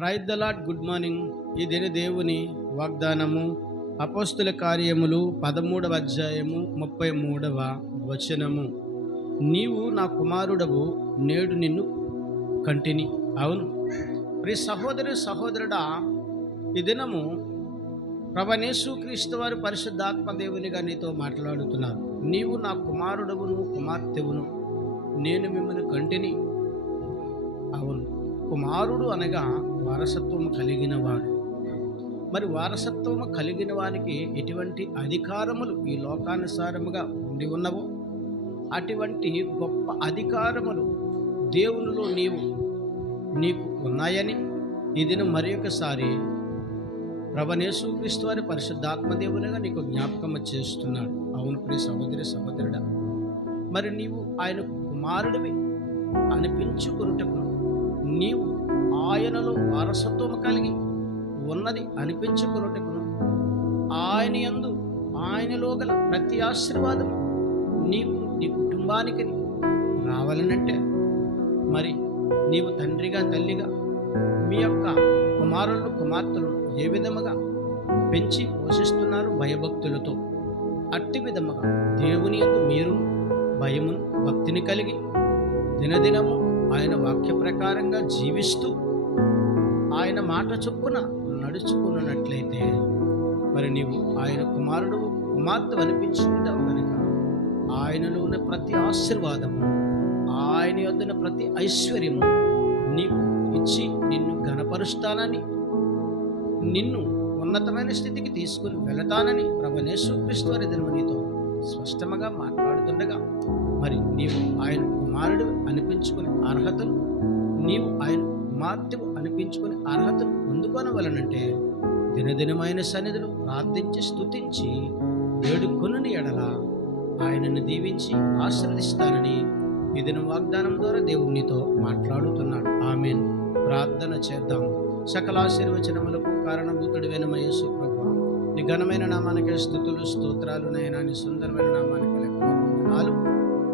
Praise the lord. Good morning. ఈ దిన దేవుని వాగ్దానము అపోస్తుల కార్యములు 13వ అధ్యాయము 33వ వచనము. నీవు నా కుమారుడవు, నేడు నిన్ను కంటిని. అవును ప్రియ సహోదరుడా, ఈ దినము ప్రభువైన క్రీస్తు వారు పరిశుద్ధాత్మ దేవునిగా నీతో మాట్లాడుతున్నారు. నీవు నా కుమారుడవును, కుమార్తెవును, నేను మిమ్మల్ని కంటిని. అవును, కుమారుడు అనగా వారసత్వం కలిగిన వాడు. మరి వారసత్వము కలిగిన వానికి ఎటువంటి అధికారములు ఈ లోకానుసారముగా ఉండి ఉన్నవో అటువంటి గొప్ప అధికారములు దేవునిలో నీకు ఉన్నాయని ఈ దినం మరి ఒకసారి ప్రభువైన క్రీస్తు వారి పరిశుద్ధాత్మ దేవునిగా నీకు జ్ఞాపకం చేస్తున్నాడు. అవును ప్రియ సహోదరుడా, మరి నీవు ఆయన కుమారుడివి అనిపించుకున్నటకు నీవు ఆయనలో వారసత్వము కలిగి ఉన్నది అనిపించుకున్నటకును, ఆయన యందు ఆయనలో గల ప్రతి ఆశీర్వాదము నీకు నీ కుటుంబానికి రావాలనంటే మరి నీవు తండ్రిగా తల్లిగా మీ యొక్క కుమారులను కుమార్తెలను ఏ విధముగా పెంచి పోషిస్తున్నారు భయభక్తులతో, అట్టి విధముగా దేవుని యందు మీరు భయమును భక్తిని కలిగి దినదినము ఆయన వాక్య ప్రకారంగా జీవిస్తూ ఆయన మాట చొప్పున నడుచుకున్నట్లయితే మరి నీవు ఆయన కుమారుడు కుమార్తె అనిపించుకుంటావు కనుక ఆయనలో ఉన్న ప్రతి ఆశీర్వాదము, ఆయన యొద్దన ప్రతి ఐశ్వర్యము నీకు ఇచ్చి నిన్ను ఘనపరుస్తానని, నిన్ను ఉన్నతమైన స్థితికి తీసుకుని వెళతానని ప్రభువైన క్రీస్తు వారి దినము నీతో స్పష్టంగా మాట్లాడుతుండగా మరి నీవు ఆయన కుమారుడు అనిపించుకునే అర్హతను, నీవు ఆయన కుమార్తెవు అనిపించుకునే అర్హతను పొందుకొనవలనంటే దినదినమైన సన్నిధిలో ప్రార్థించి స్తుతించి వేడుకొనుని ఎడల ఆయనను దీవించి ఆశీర్వదిస్తానని ఈ దిన వాగ్దానం ద్వారా దేవుడు నీతో మాట్లాడుతున్నాడు. ఆమేన్. ప్రార్థన చేద్దాం. సకల ఆశీర్వచనములకు కారణభూతుడివైన మా యేసు ప్రభువా, నీ ఘనమైన నామానికి స్తుతులు స్తోత్రాలు నైనా, నీ సుందరమైన నామానికి వందనాలు.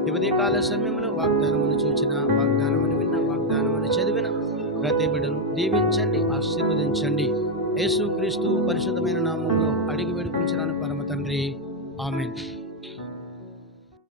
ఈ ఉదయకాల సమయంలో వాగ్దానమును చూచిన, వాగ్దానమును విన్న, వాగ్దానమును చదివిన ప్రతి బిడ్డను దీవించండి, ఆశీర్వదించండి. యేసుక్రీస్తు పరిశుద్ధమైన నామంలో అడిగి వేడుకొంచున్నాను పరమ తండ్రి. ఆమేన్.